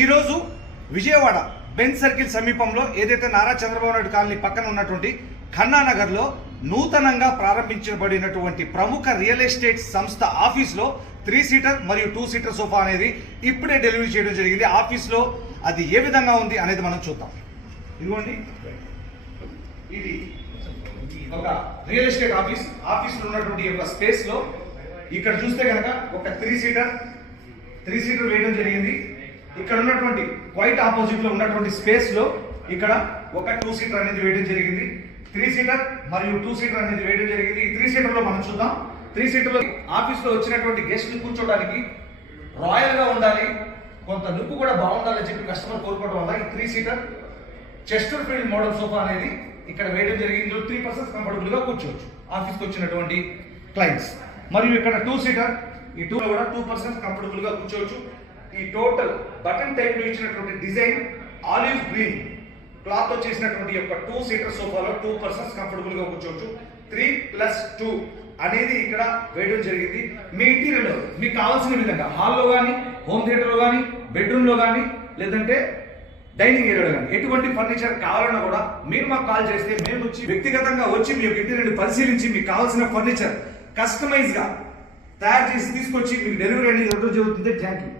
ఈరోజు Vijayawada bench circle సమీపంలో ఏదైతే నారా చంద్రబాబు నాయుడు కాలనీ పక్కన ఉన్నటువంటి ఖన్నానగర్లో నూతనంగా ప్రారంభించబడినటువంటి ప్రముఖ రియల్ ఎస్టేట్ సంస్థ ఆఫీస్లో 3 సీటర్ మరియు 2 సీటర్ సోఫా అనేది ఇప్పుడే డెలివరీ చేయడం జరిగింది. ఆఫీస్లో అది ఏ విధంగా ఉంది అనేది మనం చూద్దాం. ఇదిగోండి, ఇది ఒక రియల్ ఎస్టేట్ ఆఫీస్లో ఉన్నటువంటి యొక్క స్పేస్ లో ఇక్కడ చూస్తే కనుక ఒక 3 సీటర్ వేయడం జరిగింది. ఇక్కడ ఉన్నటువంటి క్వైట్ ఆపోజిట్ లో ఉన్నటువంటి స్పేస్ లో ఇక్కడ ఒక 2 సీటర్ అనేది వేయడం జరిగింది. 3 సీటర్ మరియు 2 సీటర్ అనేది వేయడం జరిగింది. ఈ 3 సీటర్ లో మనం చూద్దాం. 3 సీటర్ లో ఆఫీస్ లో వచ్చినటువంటి గెస్ట్లు కూర్చోడానికి రాయల్ గా ఉండాలి, కొంత లుక్ కూడా బాగుండాలని చెప్పి కస్టమర్ కోరుకోవడం వల్ల ఈ 3 seater Chester field model sofa అనేది ఇక్కడ వేయడం జరిగింది. 3 పర్సన్స్ కంఫర్టబుల్ గా కూర్చోవచ్చు ఆఫీస్కి వచ్చినటువంటి క్లయింట్స్. మరియు ఇక్కడ 2 సీటర్, ఈ 2 లో కూడా 2 పర్సన్స్ కంఫర్టబుల్ గా కూర్చోవచ్చు. ఈ టోటల్ బటన్ టైప్ లో ఇచ్చినటువంటి డిజైన్ ఆలివ్ గ్రీన్ క్లాత్ తో చేసినటువంటి యొక్క 2 సీటర్ సోఫాలో 2 పర్సన్స్ కంఫర్టబుల్ గా కూర్చోవచ్చు. 3+2 అనేది ఇక్కడ వేయడం జరిగింది. మీ ఇంటీరియర్ మీకు కావాల్సిన విధంగా హాల్లో కానీ, హోమ్ థియేటర్ లో కానీ, బెడ్రూమ్ లో కానీ, లేదంటే డైనింగ్ ఏరియాలో కానీ ఎటువంటి ఫర్నిచర్ కావాలన్నా కూడా మీరు మాకు కాల్ చేస్తే మేము వచ్చి వ్యక్తిగతంగా వచ్చి మీ యొక్క ఇంటీరియర్ పరిశీలించి మీకు కావాల్సిన ఫర్నిచర్ కస్టమైజ్ గా తయారు చేసి తీసుకొచ్చి మీకు డెలివరీ అనేది ఇవ్వడం జరుగుతుంది. Thank you.